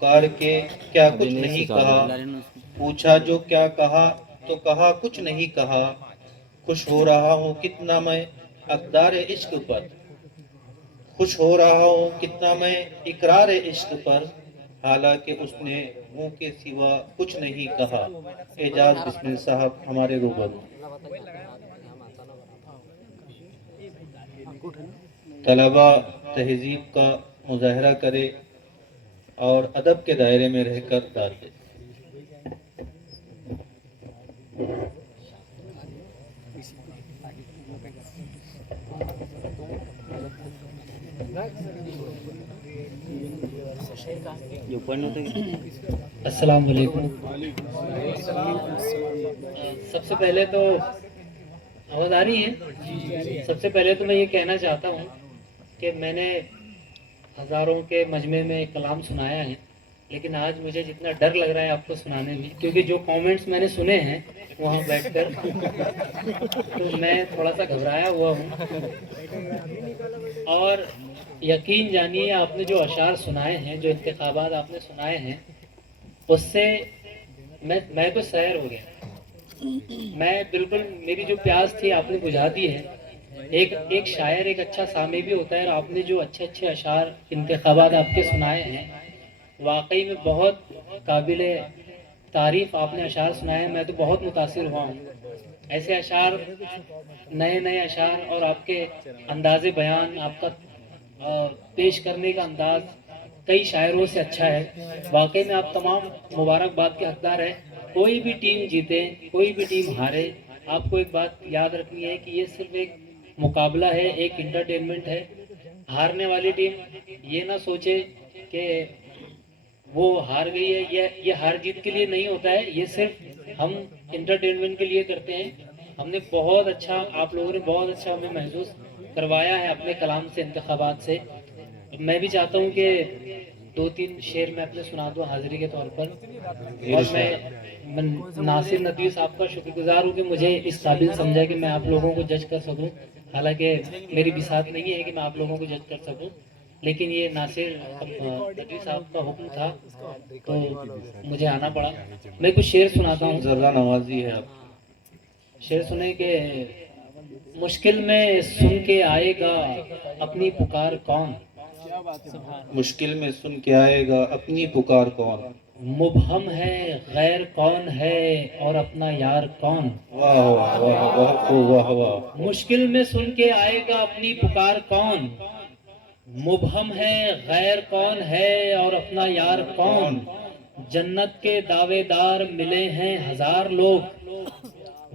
पुकार के क्या कुछ नहीं कहा, पूछा जो क्या कहा तो कहा कुछ नहीं कहा। खुश हो रहा हूँ कितना मैं अक़दार इश्क पर, खुश हो रहा हूँ कितना मैं इकरार इश्क पर, हालांकि उसने मुंह के सिवा कुछ नहीं कहा। एजाज बिस्मिल साहब हमारे रूबरू। तलबा तहजीब का मुजाहरा करे और अदब के दायरे में रहकर दाद दे। अस्सलाम वालेकुम। सबसे पहले तो आवाज़ आ रही है। सबसे पहले तो मैं ये कहना चाहता हूँ कि मैंने हज़ारों के मजमे में कलाम सुनाया है, लेकिन आज मुझे जितना डर लग रहा है आपको सुनाने में, क्योंकि जो कमेंट्स मैंने सुने हैं वहाँ बैठकर तो मैं थोड़ा सा घबराया हुआ हूँ। और यकीन जानिए आपने जो अशार सुनाए हैं, जो इंतखाबात आपने सुनाए हैं, उससे मैं तो सैर हो गया। मैं बिल्कुल, मेरी जो प्यास थी आपने बुझा दी है। एक शायर एक अच्छा सामी भी होता है, और आपने जो अच्छे अच्छे अशार इंतखाबात आपके सुनाए हैं, वाकई में बहुत काबिल तारीफ आपने अशार सुनाए हैं। मैं तो बहुत मुतासिर हुआ हूँ। ऐसे अशार, नए नए अशार, और आपके अंदाज़े बयान, आपका पेश करने का अंदाज कई शायरों से अच्छा है। वाकई में आप तमाम मुबारकबाद के हकदार हैं। कोई भी टीम जीते, कोई भी टीम हारे, आपको एक बात याद रखनी है कि ये सिर्फ एक मुकाबला है, एक इंटरटेनमेंट है। हारने वाली टीम ये ना सोचे कि वो हार गई है। ये हार जीत के लिए नहीं होता है, ये सिर्फ हम इंटरटेनमेंट के लिए करते हैं। हमने बहुत अच्छा, आप लोगों ने बहुत अच्छा हमें महसूस करवाया है अपने कलाम से, इंतखाबात से। मैं भी चाहता हूँ कि 2-3 शेर मैं अपने सुना दूँ हाजिरी के तौर पर। और मैं नासिर नदवी साहब का शुक्रगुजार हूँ कि मुझे इस काबिल समझा कि मैं आप लोगों को जज कर सकूँ। हालांकि मेरी बिसात नहीं है कि मैं आप लोगों को जज कर सकूँ, लेकिन ये नासिर नदवी साहब का हुक्म था तो मुझे आना पड़ा। मैं कुछ शेर सुनाता हूँ। जर्रा नवाजी है आप। शेर सुने के मुश्किल में सुन के आएगा अपनी पुकार कौन, मुश्किल में सुन के आएगा अपनी पुकार कौन, मुबहम है गैर कौन है और अपना यार कौन। वाह वाह वाह वाह वाह वाह। मुश्किल में सुन के आएगा अपनी पुकार कौन, मुबहम है गैर कौन है और अपना यार कौन। जन्नत के दावेदार मिले हैं हजार लोग,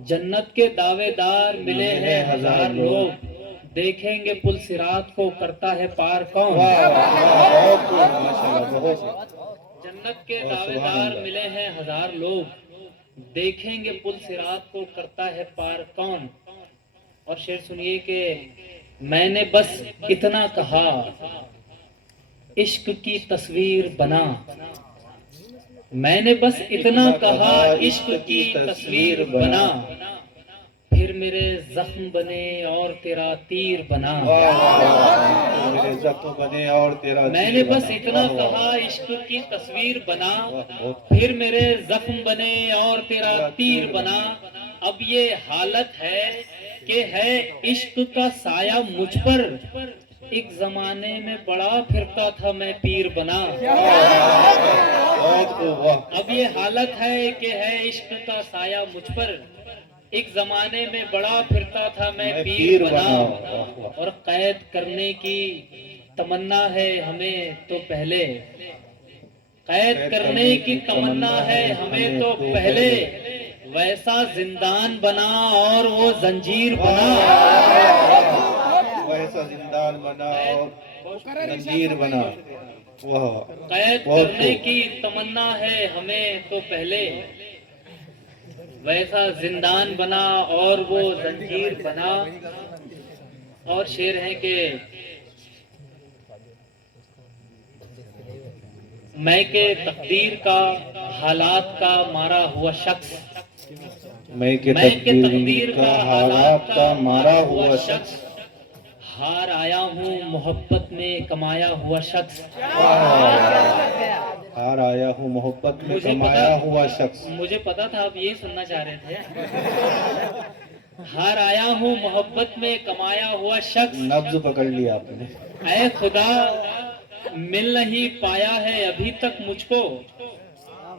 जन्नत के दावेदार मिले हैं हजार लोग, देखेंगे पुल सिरात को करता है पार कौन। जन्नत के दावेदार मिले हैं हजार लोग, देखेंगे पुल सिरात को करता है पार कौन। और शेर सुनिए कि मैंने बस इतना कहा इश्क की तस्वीर बना, मैंने बस इतना कहा इश्क की तस्वीर बना, फिर मेरे जख्म बने और तेरा तीर बना। मेरे जख्म बने और तेरा मैंने बस इतना कहा इश्क की तस्वीर बना, फिर मेरे जख्म बने और तेरा तीर बना। अब ये हालत है कि है इश्क का साया मुझ पर, एक जमाने में बड़ा फिरता था मैं पीर बना। अब ये हालत है कि है इश्क का साया मुझ पर, एक जमाने में बड़ा फिरता था मैं पीर बना। और कैद करने की तमन्ना है हमें तो पहले, कैद करने की तमन्ना है हमें तो पहले, वैसा जिंदान बना और वो जंजीर बना। वैसा जिंदान बना और जंजीर बना। वाह। कैद करने की तमन्ना है हमें तो पहले, वैसा जिंदान बना और वो जंजीर बना। और शेर है कि मैं के तकदीर का हालात का मारा हुआ शख्स, मैं के तकदीर का हालात का मारा हुआ शख्स, हार आया हूँ मोहब्बत में कमाया हुआ शख्स। हार आया हूँ मोहब्बत में मुझे कमाया पता- हुआ शख्स। मुझे पता था आप यही सुनना चाह रहे थे। हार आया हूँ मोहब्बत में कमाया हुआ शख्स, नब्ज पकड़ लिया आपने। ऐ खुदा मिल नहीं पाया है अभी तक मुझको,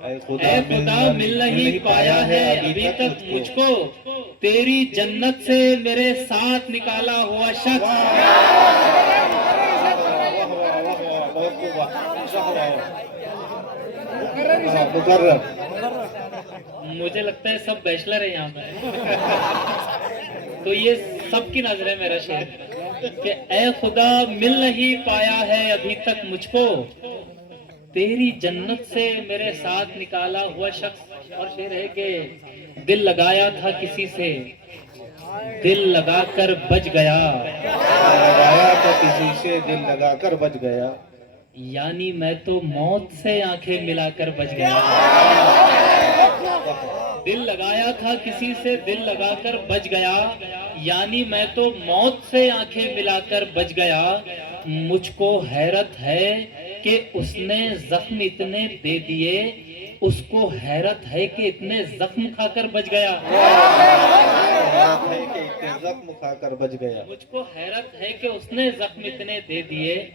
ऐ ऐ खुदा मिल नहीं पाया है अभी तक मुझको, तेरी जन्नत से मेरे साथ निकाला हुआ शख्स। मुकर्रम। मुझे लगता है सब बैचलर है यहाँ पे। तो ये सबकी नजर है मेरा शेर कि ऐ खुदा मिल नहीं पाया है अभी तक मुझको, तेरी जन्नत से मेरे साथ निकाला हुआ शख्स। और शेर है कि दिल लगाया था किसी से, दिल लगाकर बच गया, लगाया तो किसी से दिल लगाकर बच गया, यानी मैं तो मौत से आंखें मिलाकर बच गया। दिल लगाया था किसी से दिल लगाकर बच गया, यानी मैं तो मौत से आंखें मिलाकर बच गया। मुझको हैरत है कि उसने जख्म इतने दे दिए, उसको हैरत है कि इतने जख्म खाकर बच गया। है कि इतने जख्म खाकर बच गया। मुझको हैरत है कि उसने जख्म इतने दे दिए,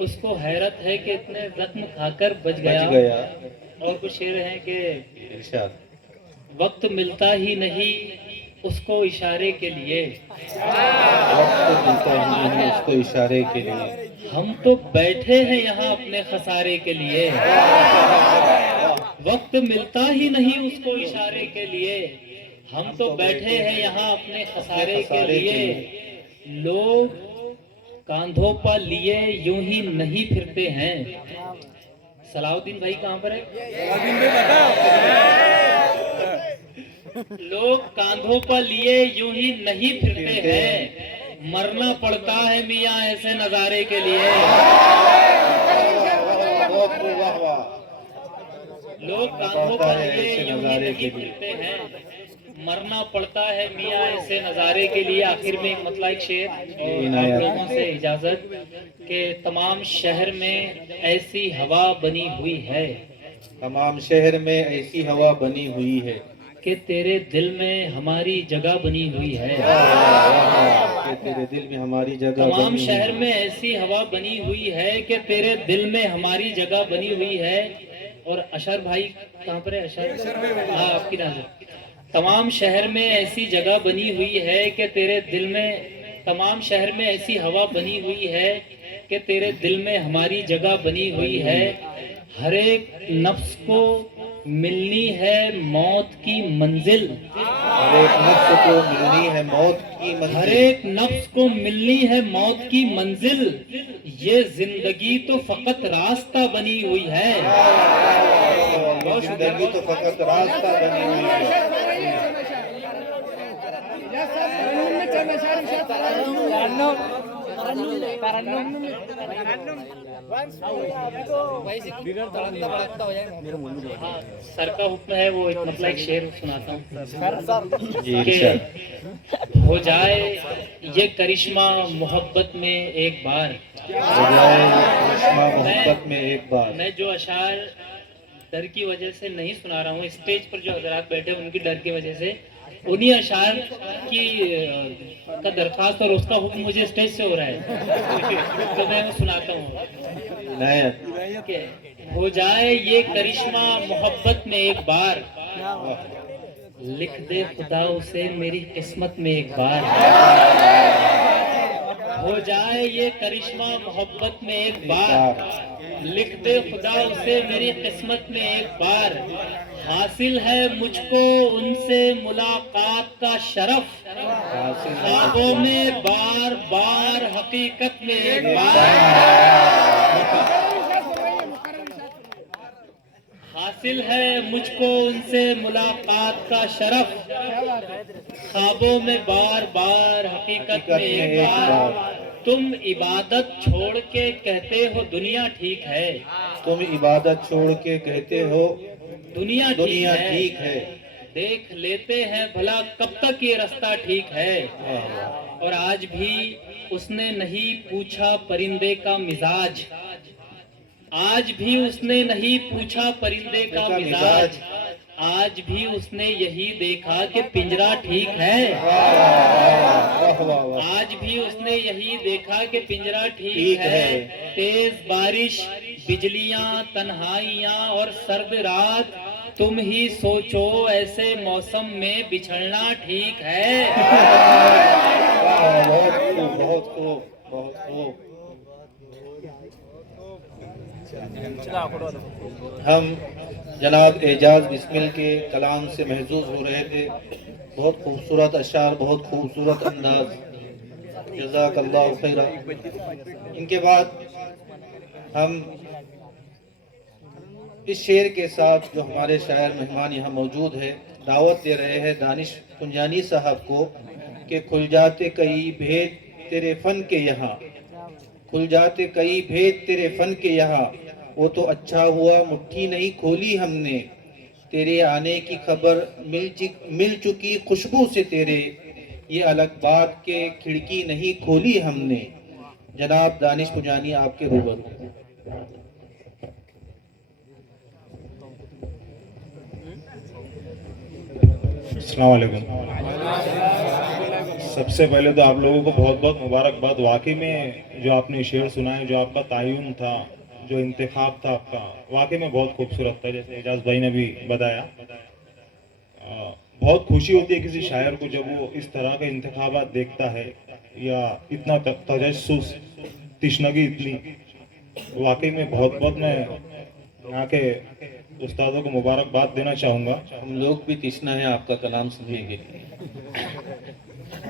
उसको हैरत है कि इतने जख्म खाकर बच गया। और कुछ शेर हैं कि इरशाद। वक्त मिलता ही नहीं उसको इशारे के लिए, वक्त मिलता ही नहीं उसको इशारे के लिए, हम तो बैठे हैं यहाँ अपने खसारे के लिए। वक्त मिलता ही नहीं उसको इशारे के लिए, हम तो बैठे हैं यहाँ अपने खसारे के लिए। लोग कांधों पर लिए यूं ही नहीं फिरते हैं। सलाउद्दीन भाई कहाँ पर है? लोग कांधों पर लिए यूं ही नहीं फिरते हैं, मरना पड़ता है मियाँ ऐसे नजारे के लिए। लोग कांधों पर लिए यूं ही नहीं फिरते हैं, मरना पड़ता है मियाँ ऐसे नजारे के लिए। आखिर में एक मतलब एक शेर और आप लोगों से इजाजत के तमाम शहर में ऐसी हवा बनी हुई है, तमाम शहर में ऐसी हवा बनी हुई है कि तेरे दिल में हमारी जगह बनी हुई है। कि तेरे दिल में हमारी जगह तमाम बनी शहर हुई में ऐसी हवा बनी हुई है कि तेरे दिल में हमारी जगह बनी हुई है। और अशर भाई कहाँ पर है? अशर, हाँ आपकी नजर। तमाम शहर में ऐसी जगह बनी हुई है कि तेरे दिल में, तमाम शहर में ऐसी हवा बनी हुई है कि तेरे दिल में हमारी जगह बनी हुई है। हर एक नफ्स को मिलनी है मौत की मंजिल, हर एक नफ्स को मिलनी है मौत की मंजिल, हर एक नफ्स को मिलनी है मौत की मंजिल। ये जिंदगी तो फकत रास्ता बनी हुई है। जिंदगी तो फकत रास्ता बनी हुई है। सर का हुक्म है वो एक मतलब एक शेर सुनाता हूँ जी कि इरशाद। हो जाए ये करिश्मा मोहब्बत में एक बार। हो जाए ये करिश्मा मोहब्बत में एक बार। मैं जो अशार डर की वजह से नहीं सुना रहा हूँ, स्टेज पर जो हजरात बैठे हैं उनकी डर की वजह से, उन्हीं अशार की का दरखास्त और उसका हुक्म मुझे स्टेज से हो रहा है। तो मैं वो सुनाता हूँ कि हो जाए ये करिश्मा मोहब्बत में एक बार, लिख दे खुदा उसे मेरी किस्मत में एक बार। हो जाए ये करिश्मा मोहब्बत में एक बार, लिख दे खुदा उसे मेरी किस्मत में एक बार। हासिल है मुझको उनसे मुलाकात का शरफ, ख्वाबों में बार बार हकीकत में एक बार। हासिल है मुझको उनसे मुलाकात का शरफ, ख्वाबों में बार बार हकीकत में एक बार। तुम इबादत छोड़ के कहते हो दुनिया ठीक है, तुम इबादत छोड़ के कहते हो दुनिया ठीक है। देख लेते हैं भला कब तक ये रास्ता ठीक है। और आज भी उसने नहीं पूछा परिंदे का मिजाज, आज भी उसने नहीं पूछा परिंदे का मिजाज, आज भी उसने यही देखा कि पिंजरा ठीक है। वाह वाह वाह। आज भी उसने यही देखा कि पिंजरा ठीक ठीक है। है। तेज बारिश, बिजलियां, तन्हाइयां और सर्द रात, तुम ही सोचो ऐसे मौसम में बिछड़ना ठीक है। वाह, बहुत खूब बहुत खूब बहुत खूब। हम जनाब एजाज बिस्मिल के कलाम से महजूज हो रहे थे। बहुत खूबसूरत अशार, बहुत खूबसूरत अंदाज, जज़ाकल्लाहु खैरा। इनके बाद हम इस शेर के साथ जो हमारे शायर मेहमान यहाँ मौजूद है, दावत दे रहे हैं दानिश कुंजानी साहब को कि खुल जाते कई भेद तेरे फन के यहाँ, खुल जाते कई भेद तेरे फन के यहाँ, वो तो अच्छा हुआ मुट्ठी नहीं खोली हमने, तेरे आने की खबर मिल चुकी खुशबू से तेरे, ये अलग बात के खिड़की नहीं खोली हमने। जनाब दानिश कुंजानी आपके रूबरू। अस्सलाम वालेकुम। सबसे पहले तो आप लोगों को बहुत बहुत मुबारकबाद। वाकई में जो आपने शेर सुना है, जो आपका तायुन था, जो इंतखाब था आपका, वाकई में बहुत खूबसूरत था। जैसे एजाज भाई ने भी बताया, बहुत खुशी होती है किसी शायर को जब वो इस तरह के इंतखाबात देखता है, या इतना तजस्सुस, तिश्नगी इतनी। वाकई में बहुत बहुत मैं यहाँ के उस्तादों को मुबारकबाद देना चाहूँगा। हम लोग भी तृष्णा है आपका कलाम सुनने के लिए।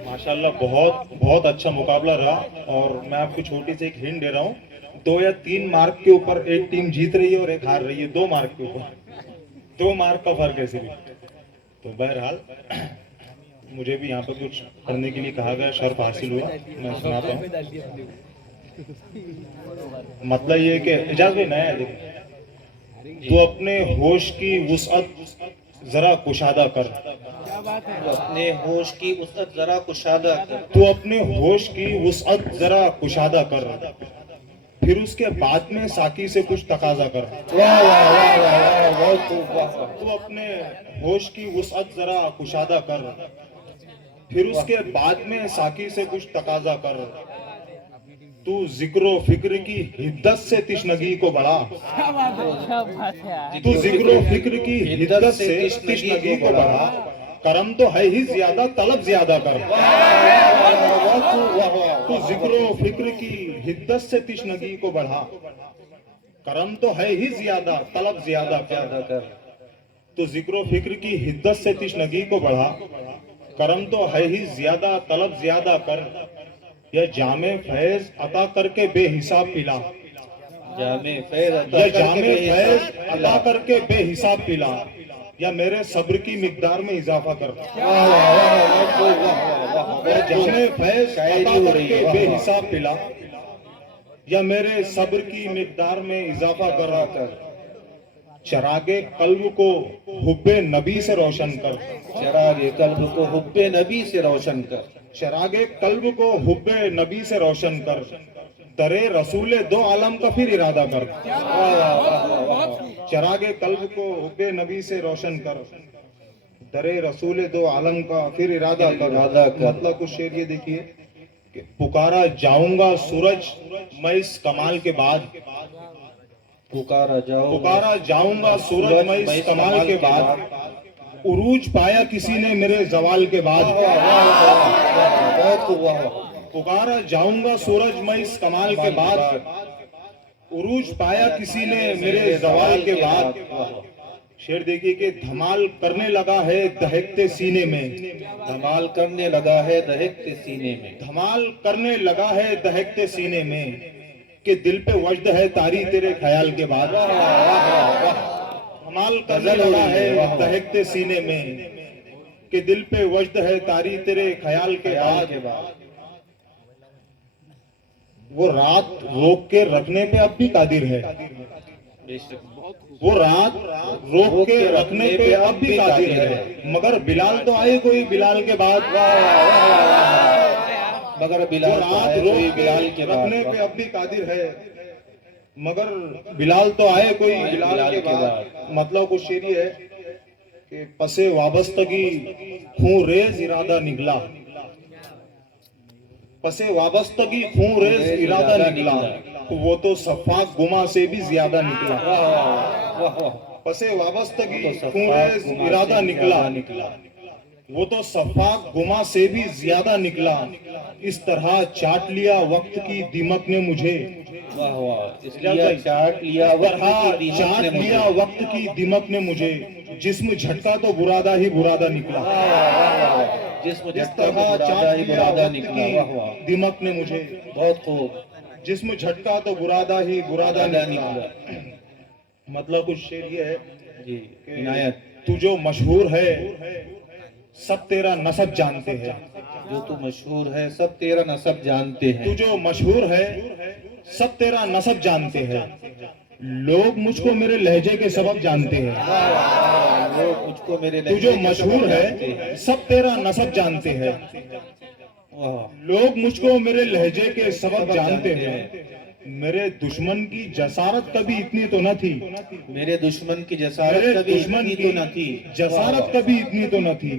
माशाल्लाह बहुत बहुत अच्छा मुकाबला रहा। और मैं आपको छोटी सी एक हिंट दे रहा हूँ, 2 या 3 मार्क के ऊपर एक टीम जीत रही है और एक हार रही है। 2 मार्क के ऊपर 2 मार्क का फर्क है सिर्फ। तो बहरहाल मुझे भी यहाँ पर कुछ करने के लिए कहा गया, शर्फ हासिल हुआ, मैं सुनाता हूँ। मतलब ये कि एजाज भाई नया है, तू अपने होश की वुसअत जरा कुशादा कर, तो अपने होश की वुसअत जरा कुशादा कर, तू अपने होश की वुसअत जरा कुशादा कर, फिर उसके बाद में साकी से कुछ तकाजा कर। वाह वाह वाह वाह वाह, बहुत खूब, वाह वाह। तू अपने होश की वुसअत जरा कुशादा कर, फिर उसके बाद में साकी से कुछ तकाजा कर, तू जिक्रो फिक्र की हिद्दत से तिश्नगी को बढ़ा, तू जिक्रो फिक्र की हिद्दत से तिश्नगी को बढ़ा, करम तो है ही ज्यादा तलब ज्यादा कर। तू जिक्रो फिक्र की हिद्दत से तिश्नगी को बढ़ा, करम तो है ही ज्यादा तलब ज्यादा कर। तो जिक्रो फिक्र की हिद्दत से तिश्नगी को बढ़ा, करम तो है ही ज्यादा तलब ज्यादा कर, या जामे फैज अता करके बेहिसाब पिला, जामे फैज या जामे फैज अता करके बेहिसाब पिला, या मेरे सब्र की मिकदार में इजाफा कर। या जामे फैज अता करके बेहिसाब पिला, या मेरे सब्र की मिकदार में इजाफा कर। चरागे कल्ब को हुब्बे नबी से रोशन कर, चरागे कल्ब को हुब्बे नबी से रोशन कर, चरागे कल्ब को हुब्बे नबी से रोशन कर, दरे रसूले 2 आलम का फिर इरादा कर। चरागे कल्ब को हुब्बे नबी से रोशन कर, दरे रसूले 2 आलम का फिर इरादा कर। मतलब कुछ शेर ये देखिए कि पुकारा जाऊंगा सूरज मैं इस कमाल के बाद, पुकारा जाऊंगा सूरज मैं इस कमाल के बाद, उरूज पाया किसी ने मेरे जवाल के बाद। पुकारा जाऊंगा सूरज मैं इस कमाल के बाद, उरूज पाया किसी ने मेरे जवाल के बाद। शेर देखिए कि धमाल करने लगा है दहकते सीने में, धमाल करने लगा है दहकते सीने में, धमाल करने लगा है दहकते सीने में, कि दिल पे वजद है तारी तेरे ख्याल के बाद। धमाल करने लगा है दहकते सीने में, कि दिल पे वजद है तारी तेरे ख्याल के बाद। वो रात रोक के रखने पे अब भी कादिर है, वो रात रोक के रखने पे अब भी कादिर है, मगर बिलाल तो आए कोई बिलाल के बाद। मगर बिलाल रात रोक बिलाल के रखने पे अब भी कादिर है, मगर बिलाल तो आए कोई बिलाल बिलाल के के बाद मतलब कुछ शेर ये है कि पसे वाबस्तगी खूं रेज इरादा निकला, पसे वाबस्तगी खूं रेज इरादा निकला, तो वो तो सफाक गुमा से भी ज्यादा निकला। वाह वाह, पसे वाबस्तगी तो खूं सफाक रेज गुमा इरादा से निकला, ज्यादा निकला। वो तो सफाक गुमा से भी ज्यादा निकला। इस तरह चाट लिया वक्त की दीमक ने मुझे, वाह वाह, इजाज इसलिए भाई, चाट लिया इस वक्त तरह की दीमक चाट ने मुझे। लिया वक्त की दीमक ने मुझे, जिस्म झटका तो बुरादा ही बुरादा निकला। वाह वाह वाह वाह, जिस्म इस झटका तो तरह बुरादा चाट ही लिया बुरादा वक्त निकला। वाह की वाह, दीमक ने मुझे, बहुत खूब, जिस्म झटका तो बुरादा ही बुरादा बुरादा निकला। निकला। मतलब कुछ शेर ये है जी कि इनायत, तू जो मशहूर है सब तेरा नसब जानते हैं, जो तू मशहूर है सब तेरा नसब जानते हैं। तू जो मशहूर है सब तेरा नसब जानते हैं, लोग मुझको मेरे लहजे के सबब जानते हैं। वाह वाह, लोग मुझको मेरे तू लहजे जो के मशहूर सबब जानते है हैं। सब तेरा नसब जानते हैं, वाह, लोग मुझको मेरे लहजे के सबब जानते हैं। मेरे दुश्मन की जसारत कभी इतनी तो न थी, मेरे दुश्मन की जसारत मेरे कभी दुश्मन इतनी की तो न थी। जसारत कभी इतनी तो न थी,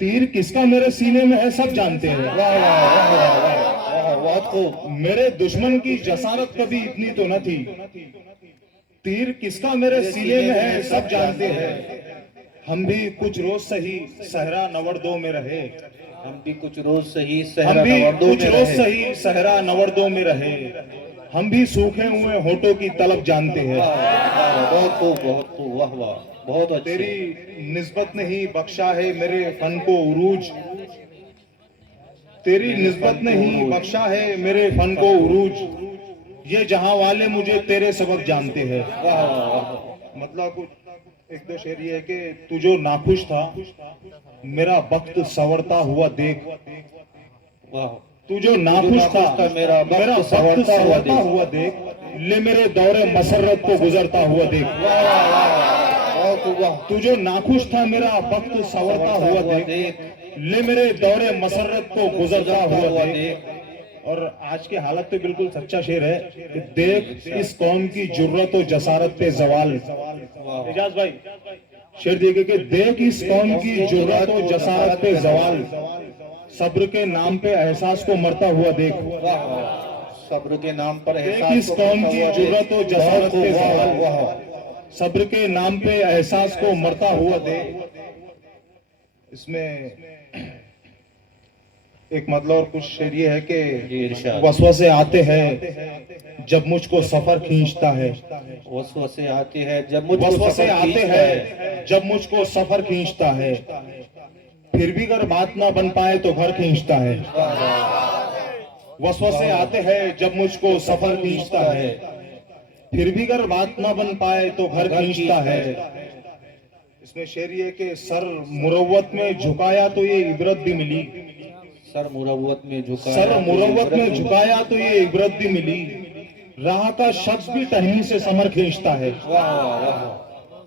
तीर किसका मेरे सीने में है सब जानते हैं। वाह वाह वाह वाह वाह वाह, बहुत खूब। मेरे दुश्मन की जसारत कभी इतनी तो न थी, तीर किसका मेरे सीने में है सब जानते हैं। हम भी कुछ रोज सही सहरा नवरदों में रहे, हम भी कुछ रोज सही हम सहरा भी नवरदों कुछ में रोज रहे। सही सहरा नवरदों में रहे, हम भी सूखे हुए होठों की तलब जानते हैं। वाह वाह, बहुत खूब बहुत खूब, वाह वाह, बहुत अच्छे। तेरी निस्बत ने ही बख्शा है मेरे फन को उरूज, तेरी मेरे निस्बत फन ने को ही उरूज। बख्शा है मेरे फन को उरूज, ये जहां वाले मुझे तेरे सबक जानते हैं। वाह वाह वाह, मतलब कुछ एक दो शेर ये है कि तू जो नाखुश था मेरा वक्त संवरता हुआ देख, वाह, तू जो नाखुश था मेरा मेरा वक्त वक्त संवरता हुआ संवरता देख। हुआ देख, ले मेरे दौरे मसरत को गुजरता हुआ देख। वाह वाह वाह, बहुत खूब, वाह, तू जो नाखुश था मेरा वक्त संवरता हुआ देख, ले मेरे दौरे मसरत को गुजरता हुआ देख। और आज की हालत तो बिल्कुल सच्चा शेर है कि देख इस कौम की जुर्रत और जसारत पे जवाल। एजाज भाई शेर देखिए कि देख इस कौम की जुर्रत और जसारत पे जवाल, सब्र के नाम पे एहसास को मरता हुआ देख। वाह वाह, सब्र के नाम पर देख एहसास इस को कौम करता की हुआ जुर्रत और देख। जसारत पे वाह जवाल, वाह, सब्र के नाम पे एहसास को मरता हुआ देख। इसमें एक मतलब और कुछ शेर ये है जी, कि इरशाद। वसवसे आते हैं जब मुझको सफर खींचता है, वसवसे आते हैं जब मुझको वसवसे सफर आते खींचता है। हैं जब मुझको सफर खींचता है, फिर भी अगर बात ना बन पाए तो घर खींचता है। वाह वाह, वसवसे आते हैं जब मुझको सफर खींचता है, फिर भी अगर बात ना बन पाए तो घर खींचता है। इसमें शेर ये कि सर मुरव्वत में झुकाया तो ये इबरत भी मिली, सर मुरव्वत में झुकाया, सर मुरव्वत में झुकाया तो ये इबरत भी मिली, राह का शख्स भी टहनी से समर खींचता है। वाह वाह वाह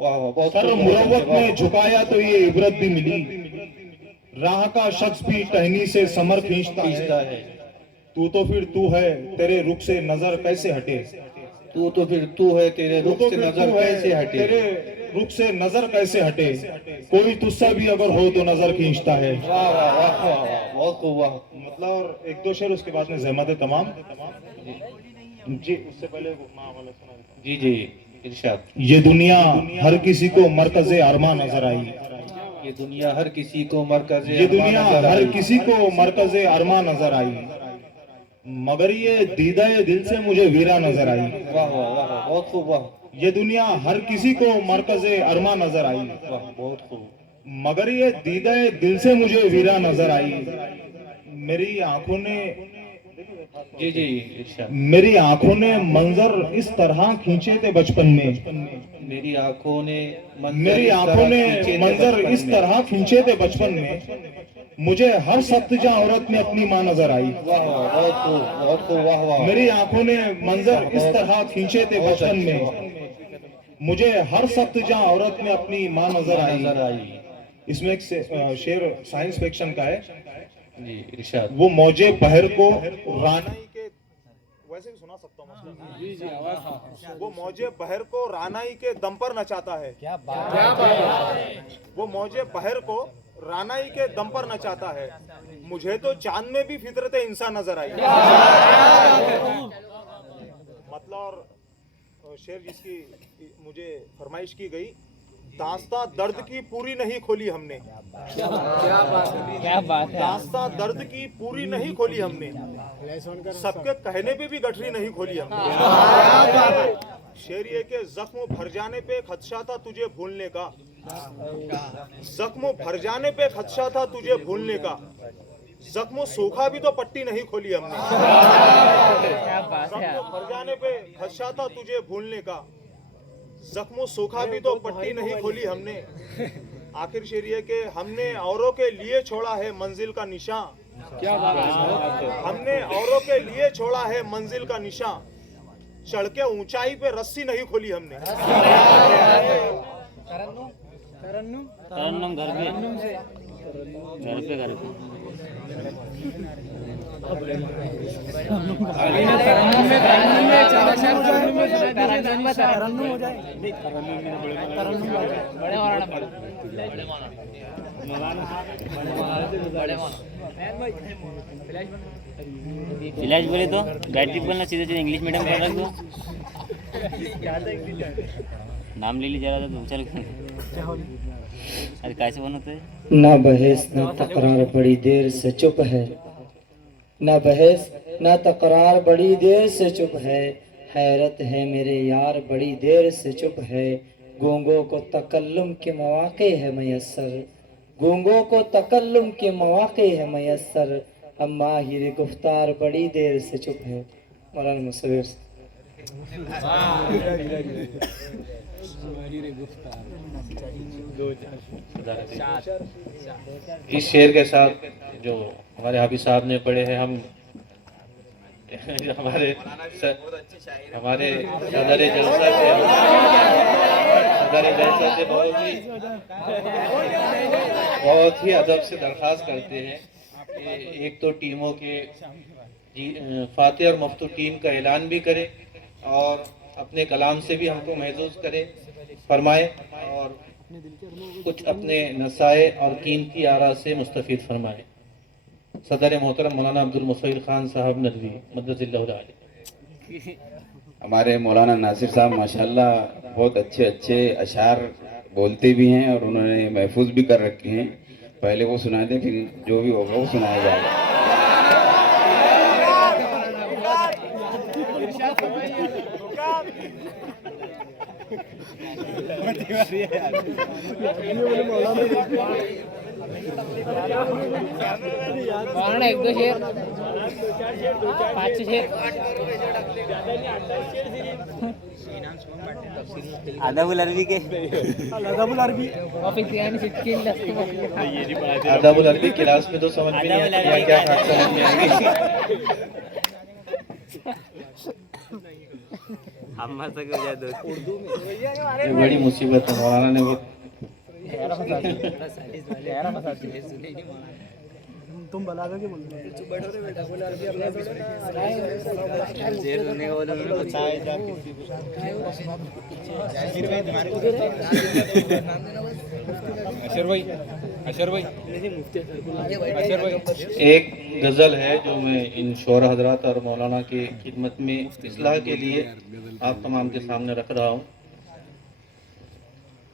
वाह वाह, बहुत सर खूब, मुरव्वत वाह, में झुकाया तो ये इबरत भी मिली, राह का शख्स भी टहनी से समर खींचता खींचता है। है। तू तो फिर तू है तेरे रुख से नजर कैसे हटे, तू तो फिर तू है तेरे तू रुख तो से फिर नजर तू है कैसे हटे। तेरे रुख से नजर कैसे हटे, कोई तुझसे भी अगर हो तो नजर खींचता है। वाह वाह वाह वाह, बहुत खूब, वाह, मतलब और एक दो शेर उसके बाद में जहमत है तमाम जी। उससे पहले वो माँ वाला सुना देता हूं। जी जी, इरशाद। ये दुनिया हर किसी को मरकज़े अरमान नजर आई, ये दुनिया हर किसी को मरकज़ ये दुनिया हर किसी को मरकज़े अरमान नजर आई, मगर ये दीदाए दिल से मुझे वीरा नजर आई। वाह वाह वाह, बहुत खूब, वाह ये दुनिया हर किसी को मरकज़े अरमान नजर आई, वाह, बहुत खूब। मगर ये दीदाए दिल से मुझे वीरा नजर आई। मेरी आंखों ने जी जी, इरशाद। मेरी आंखों ने मंजर इस तरह खींचे थे बचपन में, मेरी आंखों ने मेरी आंखों ने मंजर इस तरह खींचे थे बचपन में, मुझे हर सख्तजा औरत में अपनी माँ नजर आई। वाह वाह, बहुत खूब बहुत खूब, वाह वाह, मेरी आंखों ने मंजर इस तरह खींचे थे बचपन में, मुझे हर सख्तजा औरत में अपनी माँ नजर नजर आई। आई। इसमें एक शेर साइंस फिक्शन का है, जी, इरशाद। वो मौजे बहर को रानी के ऐसे भी सुना सकता हूँ मतलब। वो मौजे बहर को रानाई के दम पर नचाता है। क्या बात। वो मौजे बहर को रानाई के दम पर नचाता है। मुझे तो चांद में भी फितरत इंसान नजर आई। मतलब और शेर जिसकी मुझे फरमाइश की गई, दास्तां दर्द की पूरी नहीं खोली हमने। क्या बात है। दास्तां दर्द की पूरी नहीं खोली हमने, सबके कहने पे भी गठरी नहीं खोली हमने। शेर ये के जख्म भर जाने पे खदशा था तुझे भूलने का, जख्म भर जाने पे खदशा था तुझे भूलने का, जख्म सूखा भी तो पट्टी नहीं खोली हमने। जख्म भर जाने पे खदशा था तुझे भूलने का, जख्म सूखा भी तो पट्टी नहीं खोली हमने। आखिर शेर ये के हमने औरों के लिए छोड़ा है मंजिल का निशान। क्या बात है। हमने औरों के लिए छोड़ा है मंजिल का निशान, चढ़ के ऊंचाई पे रस्सी नहीं खोली हमने। तरन्नुम घर पे फिलहाल बोले तो बैटरी बोलना सीधे सीधे इंग्लिश मीडियम कर रख दो। नाम ले लीजिए जरा तो चल। अरे कैसे बनते हैं। ना बहस ना तकरार बड़ी देर से चुप है, ना बहस ना तकरार बड़ी देर से चुप है, हैरत है मेरे यार बड़ी देर से चुप है। गूंगों को तकल्लुम के मौके है मयस्सर, गूंगों को तकल्लुम के मौके है मयस्सर, अब माहिर गुफ्तार बड़ी देर से चुप है। मौलाना मुसव्विर इस शेर के साथ जो हमारे हाफिज साहब ने पढ़े हैं, हम हमारे सदर जलसा से बहुत ही अदब से दरख्वास्त करते हैं कि एक तो टीमों के फातिह और मुफ्ती टीम का ऐलान भी करें और अपने कलाम से भी हमको महसूस करे फरमाए और कुछ अपने नसाए और कीमती आरा से मुस्तफीद फरमाए। सदर मोहतरम मौलाना अब्दुल मुसव्विर खान साहब नदवी मददुल्लाह अलैह। हमारे मौलाना नासिर साहब माशाल्लाह बहुत अच्छे अच्छे अशार बोलते भी हैं और उन्होंने महफूज भी कर रखे हैं। पहले वो सुना दें, फिर जो भी होगा वो सुनाया जाएगा। एक दो शेर, पाँच शेर, आदाबुल अरबी के आदाबुल अरबी क्लास में तो समझ में नहीं आती, क्या समझ में आएगी। हम मत हो जाए दोस्त। ये बड़ी मुसीबत है। मौलाना ने वो तुम बलागा के बोल एक गज़ल है जो मैं इन शोरा हजरात और मौलाना की खिदमत में इस्लाह के लिए आप तमाम के सामने रख रहा हूँ।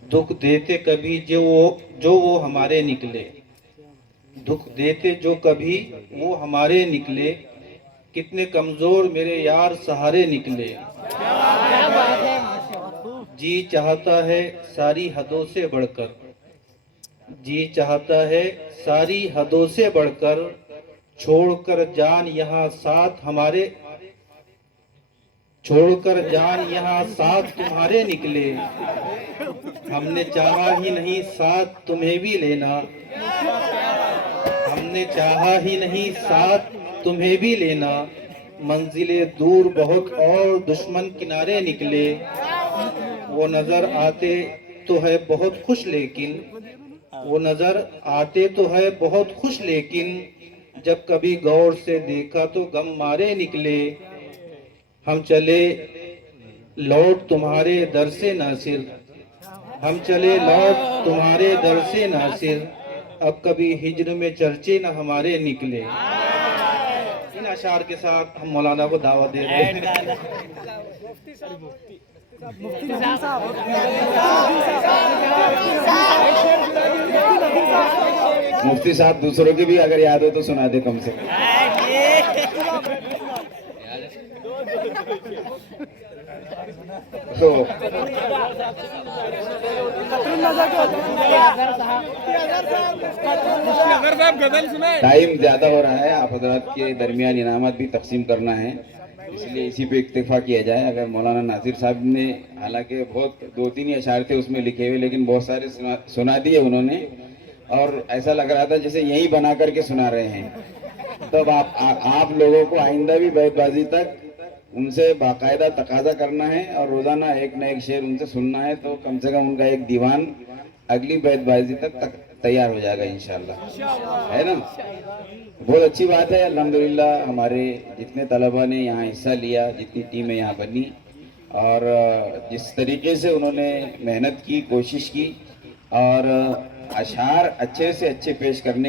दुख देते कभी जो वो हमारे निकले, दुख देते जो कभी वो हमारे निकले, कितने कमजोर मेरे यार सहारे निकले। जी चाहता है सारी हदों से बढ़कर, जी चाहता है सारी हदों से बढ़कर, छोड़कर जान यहाँ साथ हमारे, छोड़कर जान यहाँ साथ तुम्हारे निकले। हमने चाहा ही नहीं साथ तुम्हें भी लेना, हमने चाहा ही नहीं साथ तुम्हें भी लेना, मंजिले दूर बहुत और दुश्मन किनारे निकले। वो नजर आते तो है बहुत खुश लेकिन, वो नजर आते तो है बहुत खुश लेकिन, जब कभी गौर से देखा तो गम मारे निकले। हम चले लौट तुम्हारे दर से नासिर, हम चले लौट तुम्हारे दर से नासिर, अब कभी हिज्र में चर्चे न हमारे निकले। इन अशार के साथ हम मौलाना को दावत दे रहे हैं। मुफ्ती साहब दूसरों की भी अगर याद हो तो सुना दे कम से कम। तो टाइम ज्यादा हो रहा है, आप हजरात के दरमियान इनामत भी तकसीम करना है, इसलिए इसी पे इक्तिफा किया जाए। अगर मौलाना नासिर साहब ने, हालांकि बहुत 2-3 ही अशार थे उसमें लिखे हुए, लेकिन बहुत सारे सुना दिए उन्होंने, और ऐसा लग रहा था जैसे यही बना करके सुना रहे हैं। तब आप लोगों को आइंदा भी बैतबाजी तक उनसे बाकायदा तकाजा करना है और रोजाना एक न एक शेर उनसे सुनना है, तो कम से कम उनका एक दीवान अगली बैतबाजी तक तैयार हो जाएगा इंशाल्लाह, है ना। बहुत अच्छी बात है, अल्हम्दुलिल्लाह हमारे जितने तलबा ने यहाँ हिस्सा लिया, जितनी टीमें यहाँ बनी, और जिस तरीके से उन्होंने मेहनत की, कोशिश की और अशार अच्छे से अच्छे पेश करने